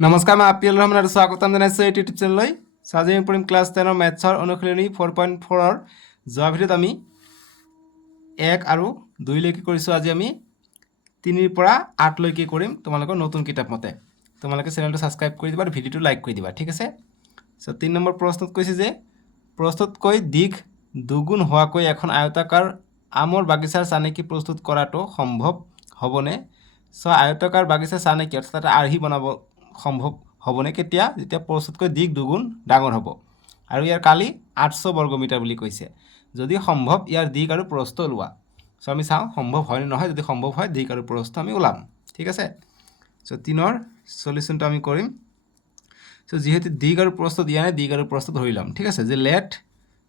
নমস্কাৰ, মই আপিল ৰহমান আৰু স্বাগতম জনাইছোঁ এই ইউটিউব চেনেললৈ। আজি আমি পঢ়িম ক্লাছ 10 মেথছৰ অনুশীলনী 4.4ৰ যোৱা ভিডিঅ'ত আমি 1 আৰু 2লৈকে কৰিছোঁ। আজি আমি 3ৰ পৰা 8লৈকে কৰিম তোমালোকৰ নতুন কিতাপ মতে। তোমালোকে চেনেলটো ছাবস্ক্ৰাইব কৰি দিবা আৰু ভিডিঅ'টো লাইক কৰি দিবা, ঠিক আছে। চ' 3 নম্বৰ প্ৰশ্নত কৈছে যে প্ৰস্তুতকৈ দীঘ দুগুণ হোৱাকৈ এখন আয়তাকাৰ আমৰ বাগিচাৰ চানেকি প্ৰস্তুত কৰাটো সম্ভৱ হ'বনে? চ' আয়তাকাৰ বাগিচাৰ চানেকি অৰ্থাৎ এটা আৰ্হি বনাব সম্ভৱ হ'বনে কেতিয়া? যেতিয়া প্ৰস্তুতকৈ দিগ দুগুণ ডাঙৰ হ'ব আৰু ইয়াৰ কালি 800 বৰ্গমিটাৰ বুলি কৈছে। যদি সম্ভৱ ইয়াৰ দিগ আৰু প্ৰস্থ ওলোৱা। চ' আমি চাওঁ সম্ভৱ হয় নে নহয়। যদি সম্ভৱ হয় দিগ আৰু প্ৰস্থ আমি ওলাম, ঠিক আছে। চ' 3ৰ সলিউশ্যনটো আমি কৰিম। চ' যিহেতু দিগ আৰু প্ৰস্থ দিয়া নাই, দিগ আৰু প্ৰস্থ ধৰি ল'ম, ঠিক আছে। যে লেট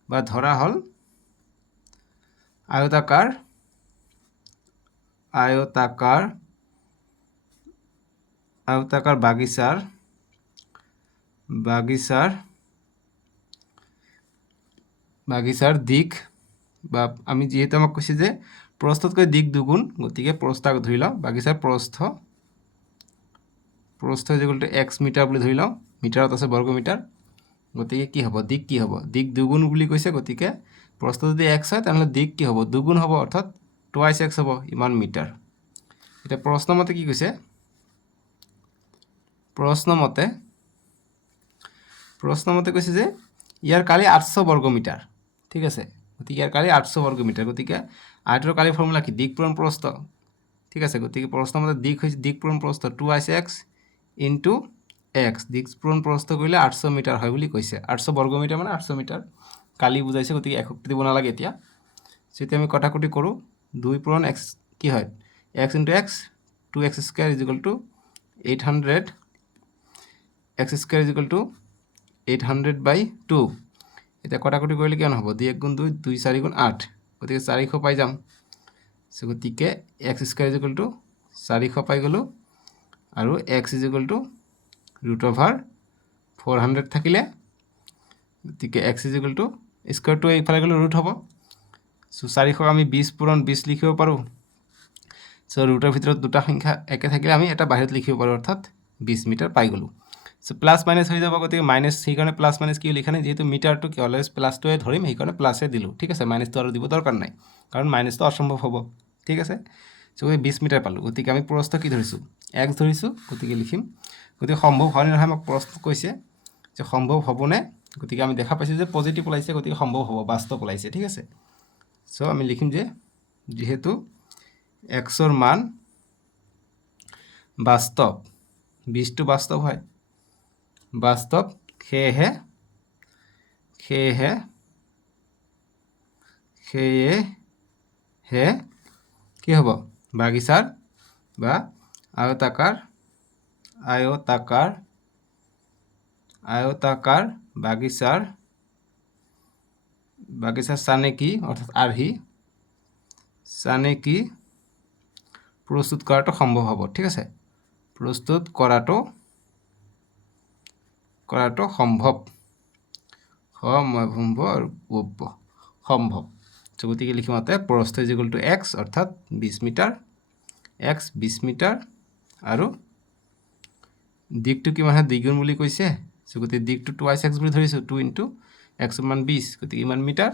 বা ধৰা হ'ল আয়তাকাৰ বাগিচাৰ দিগ বা আমি যিহেতু আমাক কৈছে যে প্ৰস্থতকৈ দিগ দুগুণ, গতিকে প্ৰস্থ আগত ধৰি লওঁ। বাগিচাৰ প্ৰস্থ ইকুৱেল টু x মিটাৰ বুলি ধৰি লওঁ। মিটাৰত আছে বৰ্গমিটাৰ, গতিকে কি হ'ব? দিগ কি হ'ব? দিগ দুগুণ বুলি কৈছে, গতিকে প্ৰস্থ যদি x হয় তেনেহ'লে দিগ কি হ'ব? দুগুণ হ'ব, অৰ্থাৎ টুৱাইছ x হ'ব, ইমান মিটাৰ। এতিয়া প্ৰশ্নমতে কি কৈছে? প্ৰশ্নমতে কৈছে যে ইয়াৰ কালি 800 বৰ্গমিটাৰ, ঠিক আছে। গতিকে ইয়াৰ কালি 800 বৰ্গমিটাৰ, গতিকে আয়তৰ কালি ফৰ্মুলা কি? দিগ পূৰণ প্ৰস্থ, ঠিক আছে। গতিকে প্ৰশ্নমতে দিগ হৈছে দিগ পূৰণ প্ৰস্থ 2x ইনটু x। দিগ পূৰণ প্ৰস্থ কৰিলে 800 মিটাৰ হয় বুলি কৈছে। 800 বৰ্গমিটাৰ মানে 800 মিটাৰ। কালি বুজাইছে, গতিকে এশক্তি দিব নালাগে এতিয়া। যেতিয়া আমি কটাকটি কৰোঁ, 2 পূৰণ x কি হয়? x into x, 2x square is equal two 800, x square is equal two 800/2। এতিয়া কটাকটি কৰিলে কিমান হ'ব? 2 1 গুণ 2, 2 4 গুণ 8, গতিকে 400 পাই যাম। চ' গতিকে x square is equal two 400 পাই গ'লোঁ আৰু x ইজ ইকুৱেল টু √400 থাকিলে, গতিকে x ইজ ইকুৱেল টু স্কুৱেৰটো এইফালে গ'লে ৰুট হ'ব। চ' 400 আমি 20 পূৰণ 20 লিখিব পাৰোঁ। চ' ৰুটৰ ভিতৰত দুটা সংখ্যা একে থাকিলে আমি এটা বাহিৰত লিখিব পাৰোঁ, অৰ্থাৎ 20 মিটাৰ পাই গ'লোঁ। চ' প্লাছ মাইনাছ হৈ যাব, গতিকে মাইনাছ, সেইকাৰণে প্লাছ মাইনাছ কি লিখা নাই, যিহেতু মিটাৰটো কি অলৱেজ প্লাছটোৱে ধৰিম, সেইকাৰণে প্লাছে দিলোঁ, ঠিক আছে। মাইনাছটো আৰু দিব দৰকাৰ নাই, কাৰণ মাইনাছটো অসম্ভৱ হ'ব, ঠিক আছে। চ' 20 মিটাৰ পালোঁ, গতিকে আমি প্ৰস্থ কি ধৰিছোঁ? x ধৰিছোঁ, গতিকে লিখিম। গতিকে সম্ভৱ হয় নে নহয় আমাক প্ৰশ্ন কৈছে যে সম্ভৱ হ'বনে। গতিকে আমি দেখা পাইছোঁ যে পজিটিভ ওলাইছে, গতিকে সম্ভৱ হ'ব, বাস্তৱ ওলাইছে, ঠিক আছে। চ' আমি লিখিম যে যিহেতু xৰ মান বাস্তৱ, 20টো বাস্তৱ হয়, বাস্তৱ, সেয়েহে কি হ'ব? বাগিচাৰ বা আয়তাকাৰ বাগিচাৰ চানেকি অৰ্থাৎ আৰ্হি চানেকি প্ৰস্তুত কৰাটো সম্ভৱ হ'ব, ঠিক আছে। প্ৰস্তুত কৰাটো সম্ভৱ, সম্ভৱ। চ' গতিকে লিখিম মতে প্ৰস্থ ইজ ইকুৱেল টু x, অৰ্থাৎ 20 মিটাৰ, x 20 মিটাৰ আৰু দিগটো কিমান হয়? দ্বিগুণ বুলি কৈছে। চ' গতিকে দিগটো 2x বুলি ধৰিছোঁ, 2 ইনটু x মান 20, গতিকে ইমান মিটাৰ।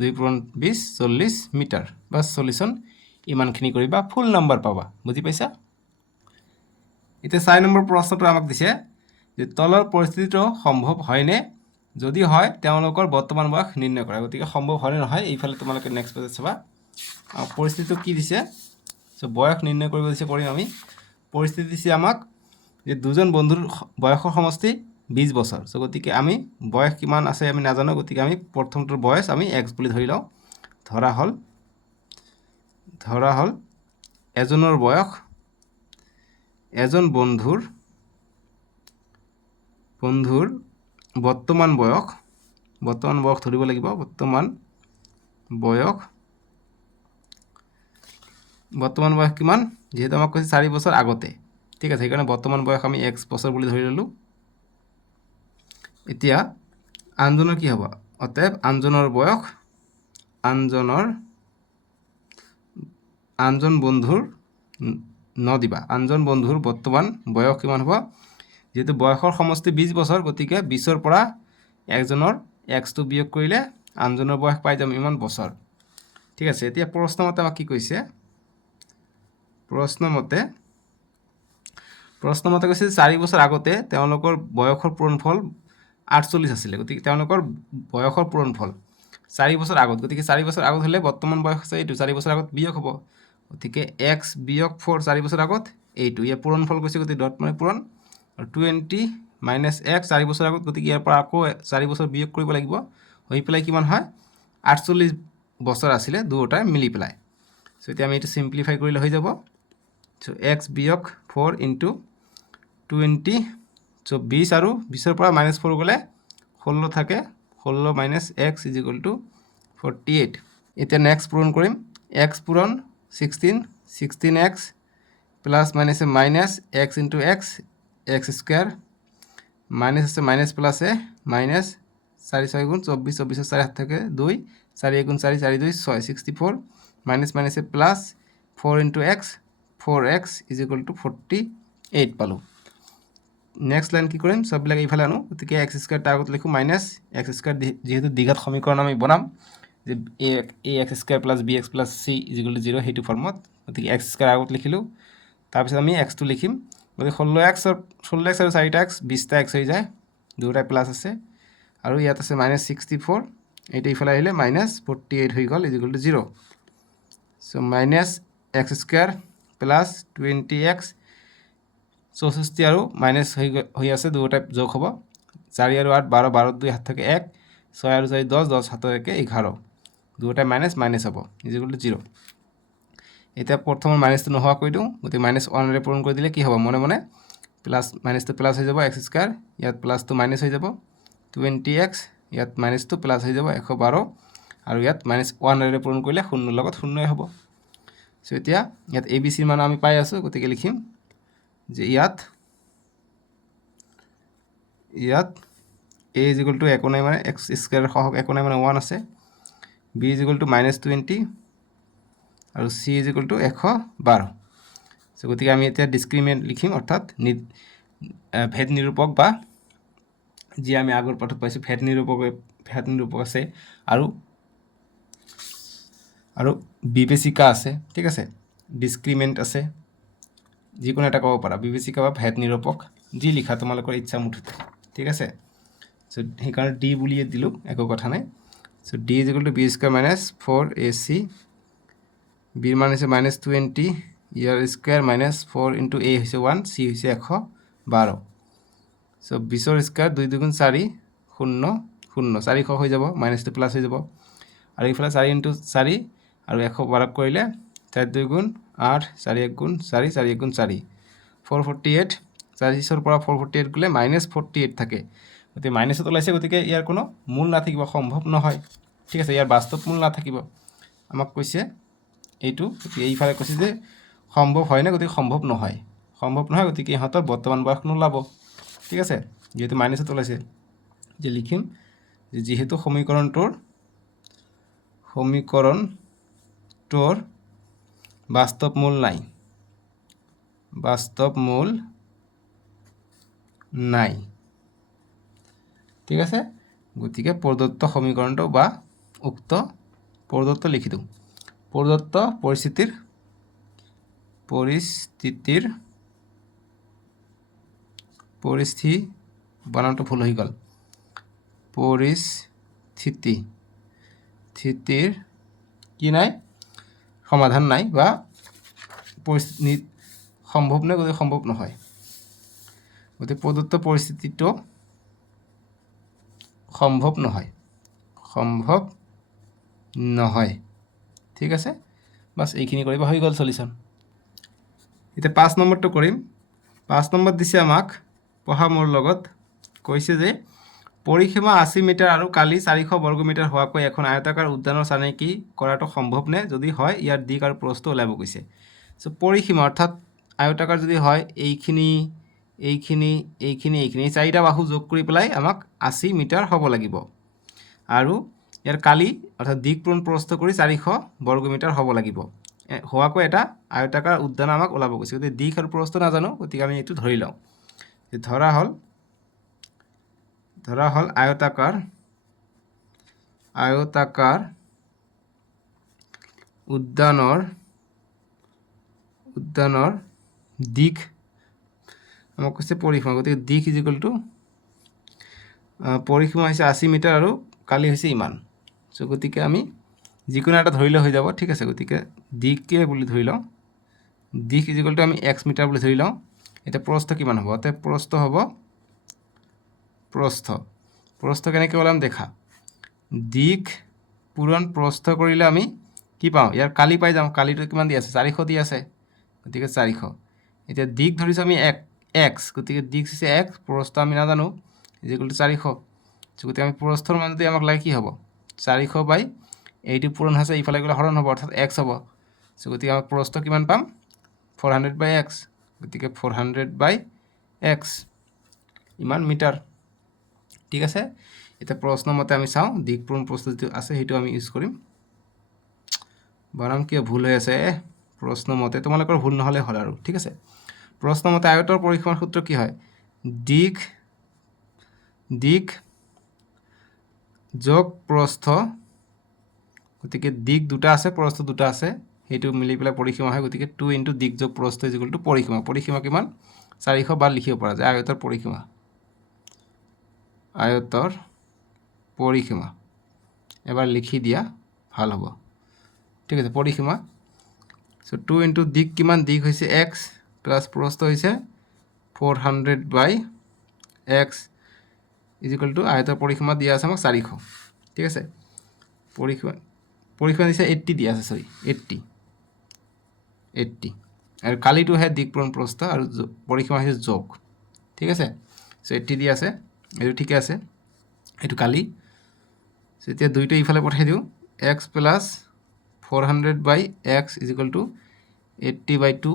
2 পূৰণ 20, 40 মিটাৰ। বা সলিউশ্যন ইমানখিনি কৰিবা, ফুল নম্বৰ পাবা, বুজি পাইছা? এতিয়া 4 নম্বৰ প্ৰশ্নটো আমাক দিছে যে তলৰ পৰিস্থিতিটো সম্ভৱ হয়নে? যদি হয় তেওঁলোকৰ বৰ্তমান বয়স নিৰ্ণয় কৰা। গতিকে সম্ভৱ হয়নে নহয় এইফালে তোমালোকে নেক্সট পেজত চাবা। পৰিস্থিতিটো কি দিছে? চ' বয়স নিৰ্ণয় কৰিব দিছে, কৰিম আমি। পৰিস্থিতি দিছে আমাক যে দুজন বন্ধুৰ বয়সৰ সমষ্টি 20 বছৰ। চ' গতিকে আমি বয়স কিমান আছে আমি নাজানো, গতিকে আমি প্ৰথমটোৰ বয়স আমি x বুলি ধৰি লওঁ। ধৰা হ'ল এজনৰ বয়স, এজন বন্ধুৰ বৰ্তমান বয়স ধৰিব লাগিব। বৰ্তমান বয়স কিমান? যিহেতু আমাক কৈছে 4 বছৰ আগতে, ঠিক আছে, সেইকাৰণে বৰ্তমান বয়স আমি x বছৰ বুলি ধৰি ল'লোঁ। এতিয়া আনজনৰ কি হ'ব? অতএৱ আনজনৰ বয়স, আনজন বন্ধুৰ আনজন বন্ধুৰ বৰ্তমান বয়স কিমান হ'ব? যেহেতু বয়সৰ সমষ্টি 20 বছৰ গতিকে 20ৰ পৰা একজনৰ এক্সটো বিয়োগ কৰিলে আনজনৰ বয়স পাই যাম ইমান বছৰ ঠিক আছে এতিয়া প্ৰশ্নমতে আমাক কি কৈছে প্ৰশ্নমতে কৈছে 4 বছৰ আগতে তেওঁলোকৰ বয়সৰ পূৰণফল 48 আছিল গতিকে তেওঁলোকৰ বয়সৰ পূৰণফল 4 বছৰ আগত গতিকে 4 বছৰ আগত হলে বৰ্তমান বয়স আছে এইটো 4 বছৰ আগত বিয়োগ হ'ব গতিকে x বিয়োগ 4 4 বছৰ আগত এইটো ইয়াৰ পূৰণফল কৈছে গতিকে ডট মানে পূৰণ আৰু 20 মাইনাছ x 4 বছৰ আগত গতিকে ইয়াৰ পৰা আকৌ 4 বছৰ বিয়োগ কৰিব লাগিব হৈ পেলাই কিমান হয় 48 বছৰ আছিলে দুটাই মিলি পেলাই সো এতিয়া আমি এটা সিম্পলিফাই কৰিলে হৈ যাব সো x বিয়োগ 4 ইনটু 20 সো 20 আৰু 20 ৰ পৰা -4 গলে 16 থাকে 16 minus x is equal two 48 এতিয়া নেক্সট পূৰণ কৰিম x পূৰণ 16 16x প্লাস মাইনাসে minus x into x x square minus আছে মাইনাস প্লাস এ মাইনাস 4 6 গুণ 24 24 4 হাত থেকে 2 4 গুণ 4 4 2 6 64 মাইনাস মাইনাসে plus 4 into x 4x is equal two 48 পালো নেক্সট লাইন কি কৰিম সববিলাক এইফালে আনো গতিকে x স্কয়াৰ তাৰ আগত লিখো মাইনাস x স্কয়াৰ যেহেতু দ্বিঘাত সমীকৰণ আমি বনাম যে ax square plus bx plus c is equal to 0 হেতু ফৰ্মত গতিকে x স্কয়াৰ আগত লিখিলো তাৰপিছত আমি x টো লিখিম গতিকে 16x আৰু 4x 20টা x হৈ যায় দুটা প্লাস আছে আৰু ইয়াত আছে -64 এইটা ইফালে আহিলে -48 হৈ গল is equal to 0 so -x square plus 20x 64 আৰু মাইনাস হৈ আছে দুটা যোগ হ'ব 4 আৰু 8 12 12 2 হাত থাকে 1 6 আৰু 4 10 10 হাত থাকে 11 দুটা মাইনাস মাইনাস হ'ব ইজ ইকুয়াল টু 0 এটা প্রথম মাইনাসটো নোহোৱা কৰি দিওঁ গতিকে -1 ৰে পূৰণ কৰি দিলে কি হ'ব মনে মনে প্লাস মাইনাসটো প্লাস হৈ যাব x স্কয়ার ইয়াত প্লাসটো মাইনাস হৈ যাব 20x ইয়াত মাইনাসটো প্লাস হৈ যাব 112 আৰু ইয়াত -1 ৰে পূৰণ কৰিলে 0 লগত 0 হ'ব সো এতিয়া ইয়াত abc ৰ মান আমি পাই আছো গতিকে লিখিম যে ইয়াত a = 1 নাই মানে x স্কয়ার সহগ 1 নাই মানে 1 আছে b = -20 আৰু c = 112 সো গতিকে আমি এতিয়া ডিসক্ৰিমিনেন্ট লিখিম অৰ্থাৎ ভেদ নিৰূপক বা যি আমি আগৰ পাঠত পাইছো ভেদ নিৰূপক আছে আৰু বিবেচিকা আছে ঠিক আছে ডিসক্ৰিমিনেন্ট আছে যিকোনো এটা ক'ব পাৰা বিবেচিকা বা ভেদ নিৰূপক যি লিখা তোমালোকৰ ইচ্ছা মুঠতে ঠিক আছে সো সেইকাৰণে d বুলিয়ে দিলো একো কথা নাই so d = b² - 4ac b ৰ মান হৈছে -20 ইয়াৰ স্কয়ার -4 ইনটু a হৈছে 1 c হৈছে 112 সো 20 ৰ স্কয়ার 2 2 গুণ 4 0 0 400 হৈ যাব মাইনাসটো প্লাস হৈ যাব আৰু ইফালে 4 ইনটু 4 আৰু 112 কৰিলে 4 2 গুণ 8 4 1 গুণ 4 4 1 গুণ 4 448 40 ৰ পৰা 448 গলে -48 থাকে গতিকে মাইনাসত ওলাইছে গতিকে ইয়াৰ কোনো মূল নাথাকিব সম্ভৱ নহয় ঠিক আছে ইয়াৰ বাস্তৱ মূল নাথাকিব আমাক কৈছে এইটো এইফালে কৈছে যে সম্ভৱ হয় না গতিকে সম্ভৱ নহয় গতিকে ইহঁতৰ বৰ্তমান বয়স নোলাব ঠিক আছে যেহেতু মাইনাসত ওলাইছে যে লিখিম যে যেহেতু সমীকৰণটোৰ বাস্তৱ মূল নাই ঠিক আছে গতিকে প্ৰদত্ত সমীকৰণটো বা উক্ত প্ৰদত্ত লিখি দিওঁ প্ৰদত্ত পৰিস্থিতি বানানটো ভুল হৈ গ'ল পৰিস্থিতিৰ কি নাই সমাধান নাই বা পৰিস্থিতি সম্ভৱ নাই গতিকে সম্ভৱ নহয় গতিকে প্ৰদত্ত পৰিস্থিতিটো সম্ভৱ নহয় ঠিক আছে বাস এইখিনি কৰিবা হৈ গ'ল সলিউশন এতিয়া 5 নম্বৰটো কৰিম 5 নম্বৰ দিছে আমাক পঢ়া মোৰ লগত কৈছে যে পৰিসীমা 80 মিটাৰ আৰু কালি 400 বৰ্গ মিটাৰ হোৱাকৈ এখন আয়তাকাৰ উদ্যানৰ চানেকি কৰাটো সম্ভৱ নে যদি হয় ইয়াৰ দিক আৰু প্ৰস্থ ওলাব কৈছে সো পৰিসীমা অৰ্থাৎ আয়তাকাৰ যদি হয় এইখিনি এই চাৰিটা বাহু যোগ কৰি পেলাই আমাক 80 মিটাৰ হ'ব লাগিব আৰু ইয়াৰ কালি অৰ্থাৎ দিক পূৰণ প্ৰস্থ কৰি 400 বৰ্গ মিটাৰ হ'ব লাগিব হোৱাকৈ এটা আয়তাকাৰ উদ্যান আমাক ওলাব কৈছে গতিকে দিক আৰু প্ৰস্থ নাজানো গতিকে আমি এইটো ধৰি লওঁ যে ধৰা হ'ল আয়তাকাৰ উদ্যানৰ দিশ আমাক কৈছে পৰিসীমা, গতিকে দিশ ইজ ইকুৱেল টু পৰিসীমা হৈছে 80 মিটাৰ আৰু কালি হৈছে ইমান। চ' গতিকে আমি যিকোনো এটা ধৰিলে হৈ যাব, ঠিক আছে। গতিকে দিশকে বুলি ধৰি লওঁ, দিশ ইজ ইকুৱেল টু আমি x মিটাৰ বুলি ধৰি লওঁ। এতিয়া প্ৰস্থ কিমান হ'ব? অতএব প্ৰস্থ হ'ব প্ৰস্থ কেনেকৈ ওলাম দেখা, দিশ পূৰণ প্ৰস্থ কৰিলে আমি কি পাওঁ? ইয়াৰ কালি পাই যাওঁ। কালিটো কিমান দি আছে? 400 দি আছে, গতিকে 400। এতিয়া দিশ ধৰিছোঁ আমি x, গতিকে দিশ হৈছে x, প্ৰস্থ আমি নাজানো, ইজ ইকুৱেল টু 400। গতিকে আমি প্ৰস্থৰ মান যদি আমাক লাগে কি হ'ব? 400 বাই এইটো পূৰণ হৈছে, ইফালে গ'লে হৰণ হ'ব, অৰ্থাৎ x হ'ব। চ' গতিকে আমাৰ প্ৰস্থ কিমান পাম? 400 বাই x, গতিকে 400 বাই x ইমান মিটাৰ, ঠিক আছে। এতিয়া প্ৰশ্ন মতে আমি চাওঁ, দিশ পূৰণ প্ৰস্থ যিটো আছে সেইটো আমি ইউজ কৰিম। বানাম কিয় ভুল হৈ আছে? প্ৰশ্ন মতে, তোমালোকৰ ভুল নহ'লে হ'ল আৰু, ঠিক আছে। প্ৰশ্ন মতে আয়তৰ পৰিসীমাৰ সূত্ৰ কি হয়? দিশ যোগ প্ৰস্থ, গতিকে দিশ দুটা আছে, প্ৰস্থ দুটা আছে, সেইটো মিলি পেলাই পৰিসীমা হয়। গতিকে 2 ইনটু দিশ যোগ প্ৰস্থ ইজ ইকুৱেল টু পৰিসীমা। পৰিসীমা কিমান? 400 বাৰ লিখিব পৰা যায় আয়তৰ পৰিসীমা। এবাৰ লিখি দিয়া ভাল হ'ব, ঠিক আছে। পৰিসীমা, চ' 2 ইনটু দিশ কিমান? দিশ হৈছে x প্লাছ প্ৰস্থ হৈছে 400 by x is equal two আয়তৰ পৰিসীমা দিয়া আছে আমাক 400, ঠিক আছে। পৰিসীমা দিছে 80 দিয়া আছে, 80 আৰু কালিটোহে দিশ পূৰণ প্ৰস্থ আৰু পৰিসীমা হৈছে যোগ, ঠিক আছে। চ' 80 দিয়া আছে, এইটো ঠিকে আছে, এইটো কালি। চ' এতিয়া দুইটা ইফালে পঠাই দিওঁ, x plus 400 by x is equal to 80 by 2।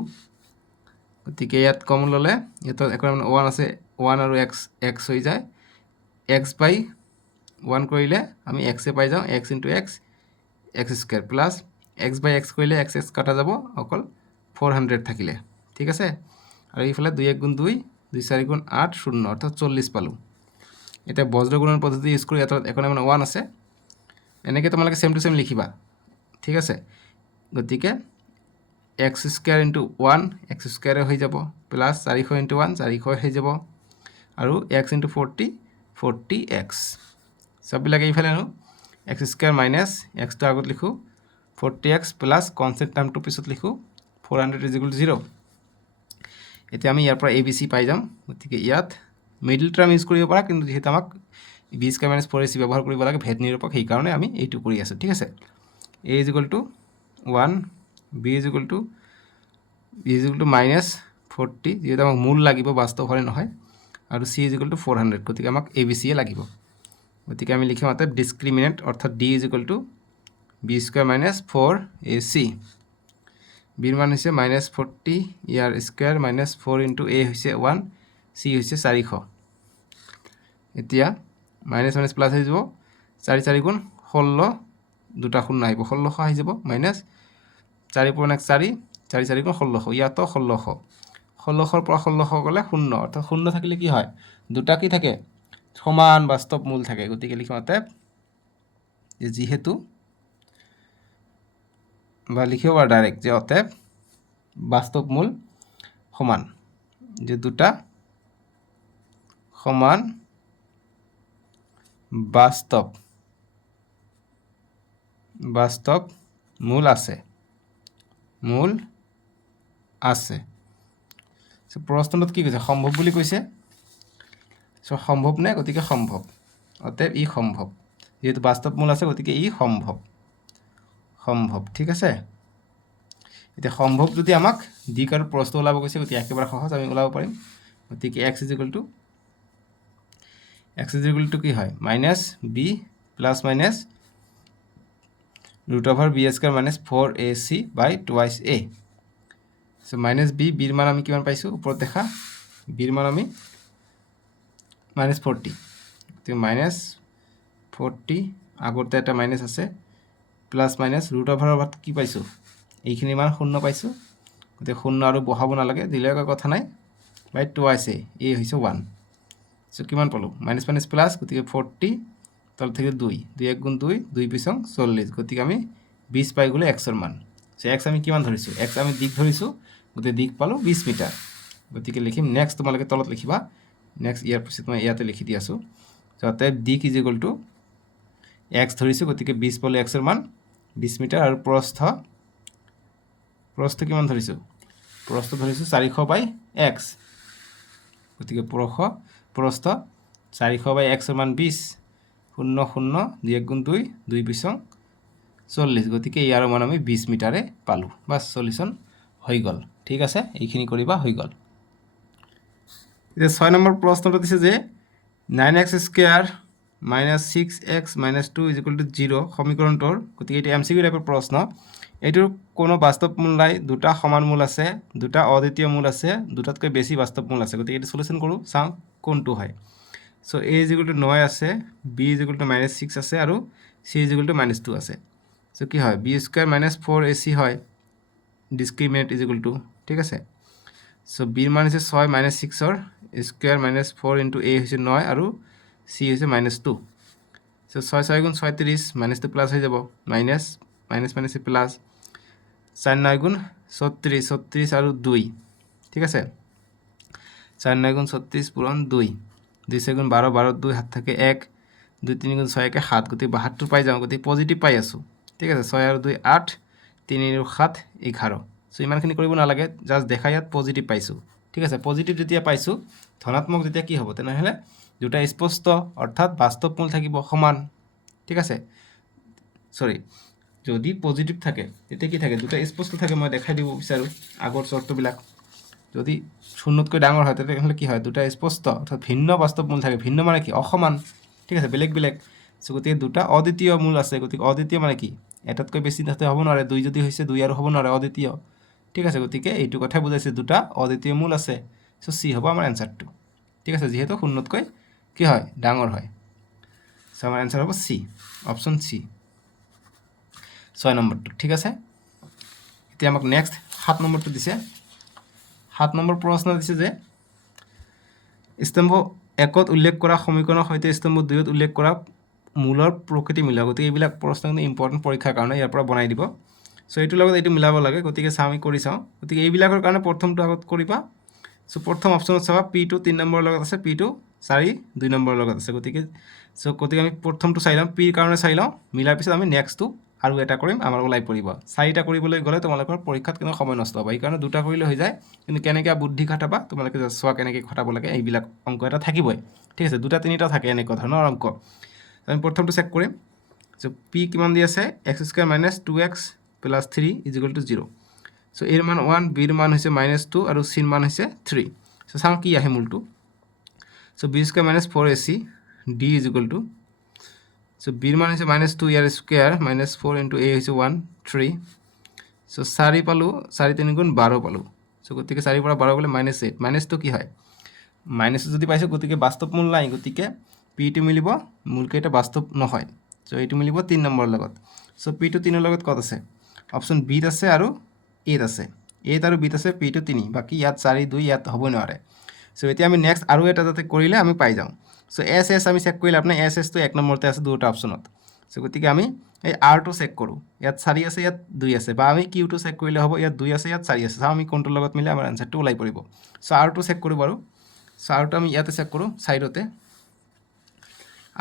গতিকে ইয়াত কমন ল'লে, ইয়াত একো 1 আছে, 1 আৰু x হৈ যায়, x বাই 1 কৰিলে আমি x পাই যাওঁ, x into x square plus x বাই x কৰিলে x কটা যাব, অকল 400 থাকিলে, ঠিক আছে। আৰু এইফালে 2 1 গুণ 2, 2 4 গুণ 8, 0, অৰ্থাৎ 40 পালোঁ। এতিয়া বজ্ৰ গুণন পদ্ধতি ইউজ কৰি ইয়াত এখন 1 আছে, এনেকৈ তোমালোকে ছেম টু ছেম লিখিবা, ঠিক আছে। গতিকে x স্কুৱেৰ ইনটু 1 x স্কুৱেৰে হৈ যাব, প্লাছ 400 ইনটু 1 400 হৈ যাব, আৰু x ইনটু 40 40x। চববিলাকে এইফালে আনো, x স্কুৱেৰ মাইনাছ এক্সটো আগত লিখোঁ, 40x প্লাছ কনষ্টেণ্ট টাৰ্মটো পিছত লিখোঁ, 400 ইজ ইকুৱেল টু 0। এতিয়া আমি ইয়াৰ পৰা ABC পাই যাম। গতিকে ইয়াত মিডল টাৰ্ম ইউজ কৰিব পাৰা, কিন্তু যিহেতু আমাক বি স্কুৱেৰ মাইনাছ 4AC ব্যৱহাৰ কৰিব লাগে ভেদ নিৰূপক, সেইকাৰণে আমি এইটো কৰি আছোঁ, ঠিক আছে। A is equal two 1, B is equal two minus 40, যিহেতু আমাক মূল লাগিব, বাস্তৱ হ'লে নহয়, আৰু C ইজ ইকুৱেল টু 400, গতিকে আমাক ABCয়ে লাগিব। গতিকে আমি লিখিম অতএব ডিছক্ৰিমিনেণ্ট, অৰ্থাৎ D is equal to B square minus 4AC। বিৰ মান হৈছে মাইনাছ 40, ইয়াৰ স্কুৱেৰ মাইনাছ 4 ইনটু A হৈছে 1, C হৈছে 400। এতিয়া মাইনাছ মাইনাছ প্লাছ হৈ যাব, 4 4 গুণ 16, দুটা শূন্য আহিব, 1600 আহি যাব, মাইনাছ 4 পূৰণ 1 4, 4 4 গুণ 1600, ইয়াতো 1600, 1600ৰ পৰা 1600 গ'লে 0, অৰ্থাৎ 0 থাকিলে কি হয়? দুটা কি থাকে? সমান বাস্তৱ মূল থাকে। গতিকে লিখোঁ অতএব যিহেতু, বা লিখিব পাৰা ডাইৰেক্ট যে অতএব বাস্তৱ মূল সমান, যে দুটা সমান বাস্তৱ মূল আছে। প্ৰশ্নটোত কি কৈছে? সম্ভৱ বুলি কৈছে। চ' সম্ভৱ নে? গতিকে সম্ভৱ, অতএব ই সম্ভৱ, যিহেতু বাস্তৱ মূল আছে গতিকে ই সম্ভৱ, ঠিক আছে। এতিয়া সম্ভৱ যদি আমাক দিশ আৰু প্ৰস্থ ওলাব কৈছে, গতিকে একেবাৰে সহজ, আমি ওলাব পাৰিম। গতিকে x ইজ ইকুৱেল টু কি হয়? Minus B plus minus root over B square minus 4AC by twice A। So' minus বিৰ মান আমি কিমান পাইছোঁ? ওপৰত দেখা বিৰ মান আমি মাইনাছ 40, গতিকে মাইনাছ 40, আগতে এটা মাইনাছ আছে, প্লাছ মাইনাছ ৰুট অভাৰত কি পাইছোঁ? এইখিনি মান 0 পাইছোঁ, গতিকে 0 আৰু বহাব নালাগে, দিলে একো কথা নাই, বাই টুৱাইছ এ হৈছে 1 সো কিমান পালো মাইনাস মাইনাস প্লাস গতিকে 40 তল থেকে 2 2 1 গুণ 2 2 পিছং 40 গতিকে আমি 20 পাই গ'লে x এর মান সো x আমি কিমান ধৰিছো x আমি দিক ধৰিছো গতিকে দিক পালো 20 মিটাৰ গতিকে লিখিম নেক্সট তোমালোকে তলত লিখিবা নেক্সট ইয়াৰ পিছত মই ইয়াতে লিখি দি আছো সো অতএব দিক ইজ ইকুয়াল টু x ধৰিছো গতিকে 20 পালো x এৰ মান 20 মিটাৰ আৰু প্ৰস্থ কিমান ধৰিছো প্ৰস্থ ধৰিছো 400 বাই x গতিকে প্ৰস্থ 400 বাই x এর মান 20 0 0 2 1 গুণ 2 2 পিছং 40 গতিকে ইয়াৰ মান আমি 20 মিটাৰে পালো বাস সলিউশন হৈ গল ঠিক আছে এইখিনি কৰিবা হৈ গল এটা 6 নম্বৰ প্ৰশ্নটো দিছে যে 9x স্কয়াৰ - 6x - 2 0 সমীকৰণটোৰ গতিকে এটা এমসিকিউ টাইপৰ প্ৰশ্ন এটোৰ কোনো বাস্তৱ মূল নাই দুটা সমান মূল আছে দুটা অদ্বিতীয় মূল আছে দুটাতকৈ বেছি বাস্তৱ মূল আছে গতিকে এটা সলিউশন কৰো চাও কোনটো হয় সো a = 9 আছে b = -6 আছে আৰু c = -2 আছে সো কি হয় b² - 4ac হয় ডিসক্রিমিনেট = ঠিক আছে সো b এর মান হচ্ছে 6 - 6 এর স্কয়ার - 4 * a হচ্ছে 9 আৰু c হচ্ছে -2 সো 6 6 গুণ 36 -2 প্লাস হয়ে যাব মাইনাস মাইনাস মাইনাস প্লাস 4 9 গুণ 36 36 আৰু 2 ঠিক আছে 4 9 গুণ 36 পূরণ 2 2 6 গুণ 12 12 2 হাত থাকে 1 2 3 গুণ 6 কে 7 গতি 72 পাই যাও গতি পজিটিভ পাই আছো ঠিক আছে 6 আৰু 2 8 3 আৰু 7 11 সো ইমানখিনি কৰিব নালাগে জাস্ট দেখা ইয়াত পজিটিভ পাইছো ঠিক আছে পজিটিভ যেতিয়া পাইছো ধনাত্মক যেতিয়া কি হ'ব তেনেহলে দুটা স্পষ্ট অর্থাৎ বাস্তব মূল থাকিব সমান ঠিক আছে সরি যদি পজিটিভ থাকে তেতিয়া কি থাকে দুটা স্পষ্ট থাকে মই দেখাই দিব বিচাৰো আগৰ শৰ্তবিলাক যদি শূন্যতকৈ ডাঙৰ হয় তেতিয়াহলে কি হয় দুটা স্পষ্ট অর্থাৎ ভিন্ন বাস্তব মূল থাকে ভিন্ন মানে কি অসমান ঠিক আছে বেলেগ বেলেগ সো গতিকে দুটা অদ্বিতীয় মূল আছে গতিকে অদ্বিতীয় মানে কি এটাতকৈ বেছি হতে হ'ব নোৱাৰে দুই যদি হৈছে দুই আৰু হ'ব নোৱাৰে অদ্বিতীয় ঠিক আছে গতিকে এইটো কথা বুজাইছে দুটা অদ্বিতীয় মূল আছে সো সি হ'ব আমাৰ এনসাৰটো ঠিক আছে যেহেতু শূন্যতকৈ কি হয় ডাঙৰ হয় সো আমাৰ এনসাৰ হ'ব সি অপশন সি 6 নম্বৰটো ঠিক আছে এতিয়া আমাক নেক্সট 7 নম্বৰটো দিছে 7 নম্বৰ প্ৰশ্ন দিছে যে স্তম্ভ 1ত উল্লেখ কৰা সমীকৰণৰ সৈতে স্তম্ভ 2ত উল্লেখ কৰা মূলৰ প্ৰকৃতি মিলাব গতিকে এইবিলাক প্ৰশ্ন কিন্তু ইম্পৰ্টেন্ট পৰীক্ষাৰ কাৰণে ইয়াৰ পৰা বনাই দিব সো এইটো লগত এইটো মিলাব লাগে গতিকে আমি কৰি চাও গতিকে এইবিলাকৰ কাৰণে প্ৰথমটো আগত কৰিবা সো প্ৰথম অপচনত চাবা p2 3 নম্বৰৰ লগত আছে p2 4 2 নম্বৰৰ লগত আছে গতিকে আমি প্ৰথমটো চাই লম p ৰ কাৰণে চাই লও মিলাৰ পিছত আমি নেক্সটটো আৰু এটা কৰিম আমাৰ ওলাই পৰিব চাৰিটা কৰিবলৈ গলে তোমালোকৰ পৰীক্ষাত কোনো সময় নষ্ট হ'ব এই কাৰণে দুটা কৰিলে হৈ যায় কিন্তু কেনেকৈ বুদ্ধি খাটাবা তোমালোকে চোৱা কেনেকৈ খটাব লাগে এইবিলাক অংক এটা থাকিবই ঠিক আছে দুটা তিনিটা থাকে এনেকুৱা ধৰণৰ অংক আমি প্ৰথমটো চেক কৰিম সো p কিমান দি আছে x² - 2x + 3 = 0 সো এর মান 1 b এর মান হৈছে -2 আৰু c এর মান হৈছে 3 সো চাও কি আহে মূলটো so b² - 4ac d = so b এর মান হৈছে -2 ইয়াৰ স্কয়ার -4 * a হৈছে 1 3 সো 4 পালো 4 3 গুণ 12 পালো সো গতিকে 4 পৰা 12 গলে -8 মাইনাসটো কি হয় মাইনাস যদি পাইছো গতিকে বাস্তব মূল নাই গতিকে p টো মিলিব মূলকেইটা বাস্তব নহয় সো এইটো মিলিব 3 নম্বৰৰ লগত সো p টো 3 ৰ লগত কত আছে অপশন বি ত আছে আৰু এ ত আছে এ ত আৰু বি ত আছে p টো 3 বাকি ইয়াত 4 2 ইয়াত হ'ব নোৱাৰে সো এতিয়া আমি নেক্সট আৰু এটা যাতে কৰিলে আমি পাই যাম সো এস এস আমি চেক কৰিলে আপোনাৰ এস এস তো 1 নম্বৰতে আছে দুটা অপশনত সো গতিকে আমি এই r টো চেক কৰো ইয়াত 4 আছে ইয়াত 2 আছে বা আমি q টো চেক কৰিলে হ'ব ইয়াত 2 আছে ইয়াত 4 আছে সো আমি কোনটোৰ লগত মিলে আমাৰ আনসাৰটো ওলাই পৰিব সো r টো চেক কৰো বাৰু সো r টো আমি ইয়াতে চেক কৰো সাইডতে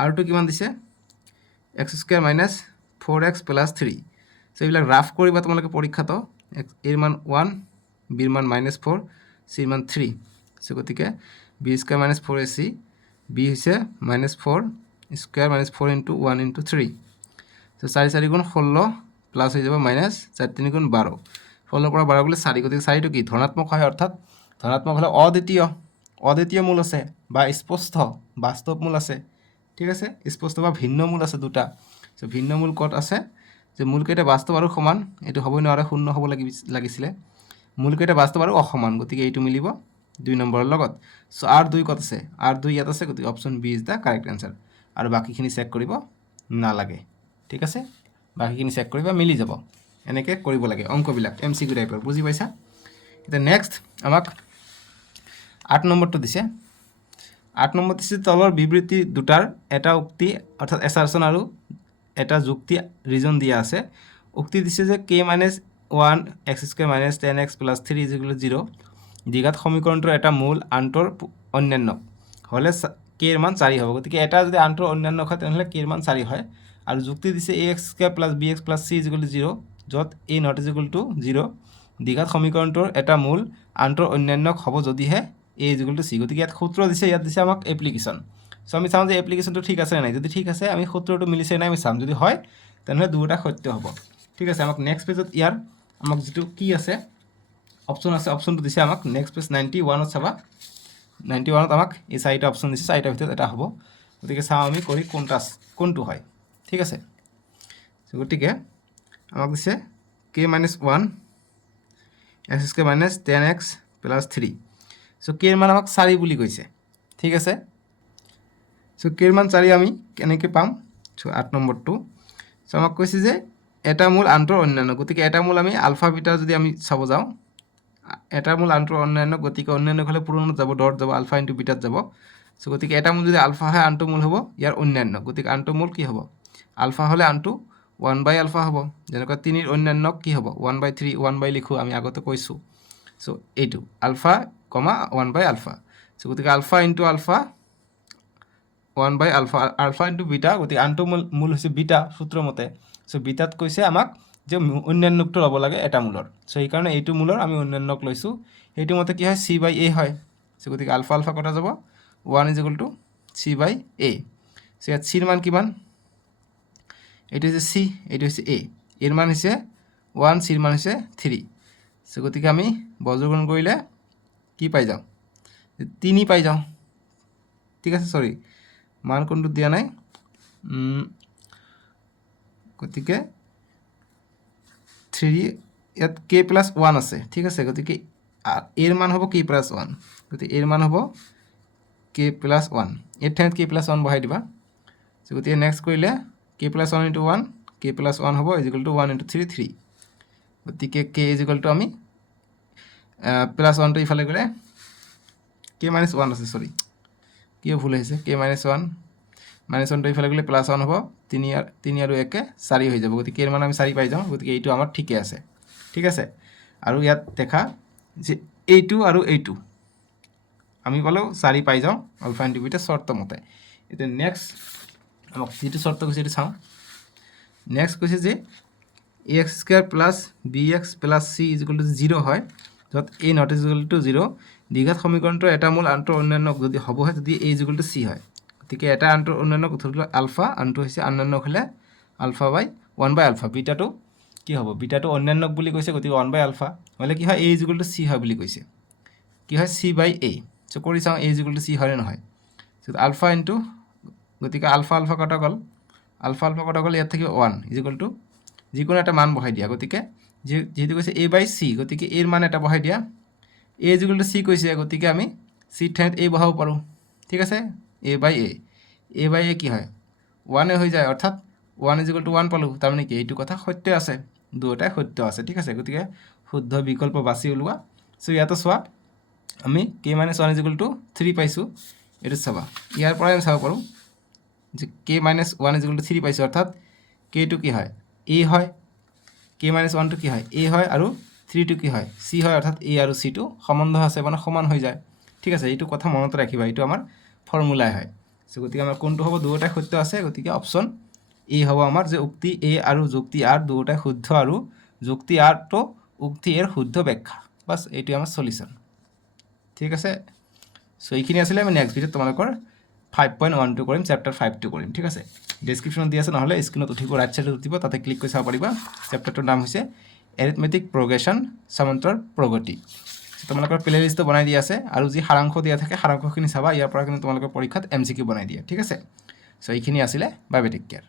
r টো কিমান দিছে x² - 4x + 3 সো এইবিলাক রাফ কৰিবা তোমালোকে পৰীক্ষাত এর মান 1 b এর মান -4 c এর মান 3 সো গতিকে b² - 4ac b হৈছে -4 স্কয়ার -4 * 1 * 3 সো 4 4 গুণ 16 প্লাস হয়ে যাব -4 3 গুণ 12 16 পৰা 12 গলে 4 গতিকে 4 টো কি ধনাত্মক হয় অর্থাৎ ধনাত্মক হলে অদ্বিতীয় মূল আছে বা স্পষ্ট বাস্তব মূল আছে ঠিক আছে স্পষ্ট বা ভিন্ন মূল আছে দুটা সো ভিন্ন মূল কত আছে যে মূলকেইটা বাস্তব আৰু সমান এটো হ'বই নোৱাৰে শূন্য হ'ব লাগিছিলে মূলকেইটা বাস্তব আৰু অসমান গতিকে এইটো মিলিব 2 নম্বৰৰ লগত সো r2 কত আছে r2 ইয়াত আছে গতিকে option B is the correct answer আৰু বাকিখিনি চেক কৰিব নালাগে ঠিক আছে বাকিখিনি চেক কৰিবা মিলি যাব এনেকৈ কৰিব লাগে অংকবিলাক এমসিকিউ টাইপৰ বুজি পাইছা এটা নেক্সট আমাক 8 নম্বৰটো দিছে 8 নম্বৰ দিছে তলৰ বিবৃতি দুটাৰ এটা উক্তি অৰ্থাৎ এছাৰচন আৰু এটা যুক্তি ৰিজন দিয়া আছে উক্তি দিছে যে k - 1 x² - 10x + 3 = 0 দ্বিঘাত সমীকৰণটোৰ এটা মূল আনটোৰ অন্যান্য হলে k এৰ মান 4 হ'ব গতিকে এটা যদি আনটোৰ অন্যান্য হয় তেনেহলে k এৰ মান 4 হয় আৰু যুক্তি দিছে ax² + bx + c = 0 যত a not = 0 দ্বিঘাত সমীকৰণটোৰ এটা মূল আনটোৰ অন্যান্য হ'ব যদিহে a = c গতিকে ইয়াত সূত্র দিছে ইয়াত দিছে আমাক এপ্লিকেশন সো আমি চাওঁ যে এপ্লিকেশনটো ঠিক আছে নাই যদি ঠিক আছে আমি সূত্ৰটো মিলিছে নাই আমি চাম যদি হয় তেনেহলে দুটা সত্য হ'ব ঠিক আছে আমাক নেক্সট পেজত ইয়াৰ আমাক যেটো কি আছে অপশন আছে অপশনটো দিছে আমাক নেক্সট পেজ 91 ত চাবা 91 ত আমাক এই চাৰিটা অপশন দিছে চাৰিটাৰ ভিতৰত এটা হ'ব গতিকে চাওঁ আমি কৰি কোনটো হয় ঠিক আছে গতিকে আমাক দিছে k - 1 x² - 10x + 3 so k এর মান আমাক 4 বুলি কৈছে ঠিক আছে সো k এর মান 4 আমি কেনেকৈ পাম সো 8 নম্বৰটো সো আমাক কৈছে যে এটা মূল আনটোৰ অন্যান্য গতিকে এটা মূল আমি আলফা বিটা যদি আমি চাব যাওঁ এটা মূল আনটোৰ অন্যান্য গতিকে অন্যান্য হলে পূৰণত যাব ডট যাব আলফা ইনটু বিটাত যাব সো গতিকে এটা মূল যদি আলফা হয় আনটো মূল হ'ব ইয়াৰ অন্যান্য গতিকে আনটো মূল কি হ'ব আলফা হলে আনটো 1/আলফা হ'ব যেনেকৈ 3 এর অন্যান্য কি হ'ব 1/3 1/ লিখো আমি আগতে কৈছো সো এইটো আলফা, 1/আলফা সো গতিকে আলফা ইনটু আলফা 1/আলফা আলফা ইনটু বিটা গতিকে আনটো মূল হৈছে বিটা সূত্র মতে সো বিটাত কৈছে আমাক যে অন্যান্যটো ল'ব লাগে এটা মূলৰ সো এই কাৰণে এইটো মূলৰ আমি অন্যান্যক লৈছো এইটো মতে কি হয় c/a হয় সো গতিকে আলফা আলফা কটা যাব 1 = c/a সো ইয়াত c এর মান কিমান এইটো হৈছে c এইটো হৈছে a এর মান হৈছে 1 c এর মান হৈছে 3 সো গতিকে আমি বজ্ৰগুণ কৰিলে কি পাই যাওঁ 3 পাই যাওঁ ঠিক আছে সরি মান কোনটো দিয়া নাই গতিকে 3 ইয়াত k + 1 আছে ঠিক আছে গতিকে এর মান হ'ব k + 1 গতিকে এর মান হ'ব k + 1 এর ঠাইত k + 1 বহাই দিবা সো গতিকে নেক্সট কৰিলে k + 1 * 1 k + 1 হ'ব = 1 * 3 3 গতিকে k = আমি +1 টো ইফালে গলে k - 1 আছে সরি কি ভুল হৈছে k - 1 -1 টো ইফালে গলে +1 হ'ব 3 আৰু 1 4 হৈ যাব গতিকে এৰ মান আমি 4 পাই যাওঁ গতিকে এইটো আমাৰ ঠিকে আছে ঠিক আছে আৰু ইয়াত দেখা যে এইটো আৰু এইটো আমি পালো 4 পাই যাওঁ আলফা ইনটু বিটা শর্ত মতে এটা নেক্সট আমাক যেটো শর্ত কৈছে এটা চাওঁ নেক্সট কৈছে যে ax² + bx + c = 0 হয় যত a not = 0 দ্বিঘাত সমীকৰণটোৰ এটা মূল আনটোৰ অন্যান্য যদি হ'ব হয় যদি a = c হয় গতিকে এটা আনটোৰ অন্যান্য ধৰিলো আলফা আনটো হৈছে অন্যান্য হলে আলফা/1/আলফা বিটাটো কি হ'ব বিটাটো অন্যান্য বুলি কৈছে গতিকে 1/আলফা হলে কি হয় a = c হয় বুলি কৈছে কি হয় c/a সো কৰি চাওঁ a = c হয় নে নহয় সো আলফা ইনটু গতিকে আলফা আলফা কটা গল ইয়াত থাকিব 1 = যিকোনো এটা মান বহাই দিয়া গতিকে যেহেতু কৈছে a/c গতিকে এর মান এটা বহাই দিয়া a = c কৈছে গতিকে আমি c ঠাইত a বহাব পাৰো ঠিক আছে a/a কি হয় 1 হৈ যায় অৰ্থাৎ 1 = 1 পালো তাৰ মানে কি এইটো কথা সত্য আছে দুটাই সত্য আছে ঠিক আছে গতিকে শুদ্ধ বিকল্প বাছি উলোৱা সো ইয়াতে চোৱা আমি k - 1 = 3 পাইছো এটো চাবা ইয়াৰ পৰা আমি চাব পাৰো যে k - 1 = 3 পাইছো অৰ্থাৎ k টো কি হয় a হয় k - 1 টো কি হয় a হয় আৰু 3 টো কি হয় c হয় অৰ্থাৎ a আৰু c টো সম্বন্ধ আছে মানে সমান হৈ যায় ঠিক আছে এইটো কথা মনত ৰাখিবা এইটো আমাৰ ফৰ্মুলাই হয় সো গতিকে আমাৰ কোনটো হ'ব দুটাই সত্য আছে গতিকে অপচন এ হ'ব আমাৰ যে উক্তি এ আৰু যুক্তি আৰ দুটাই শুদ্ধ আৰু যুক্তি আৰ তো উক্তি এৰ শুদ্ধ ব্যাখ্যা বাস এইটো আমাৰ সলিউশন ঠিক আছে সো এইখিনি আছিল আমি নেক্সট ভিডিওত তোমালোকৰ 5.12 কৰিম চ্যাপ্টাৰ 5 কৰিম ঠিক আছে ডেসক্ৰিপশনত দি আছে নহলে স্ক্ৰিনত উঠিব ৰাইট সাইডত উঠিব তাতে ক্লিক কৰি চাব পাৰিবা চ্যাপ্টাৰটোৰ নাম হৈছে এৰিথমেটিক প্ৰগ্ৰেছন সমান্তৰ প্ৰগতি তোমালোকৰ প্লে লিষ্টটো বনাই দিয়া আছে আৰু যি সাৰাংশ দিয়া থাকে সাৰাংশখিনি চাবা ইয়াৰ পৰা কিন্তু তোমালোকৰ পৰীক্ষাত এমসিকিউ বনাই দিয়া ঠিক আছে সো এইখিনি আছিল বাই বাই টেক কেয়াৰ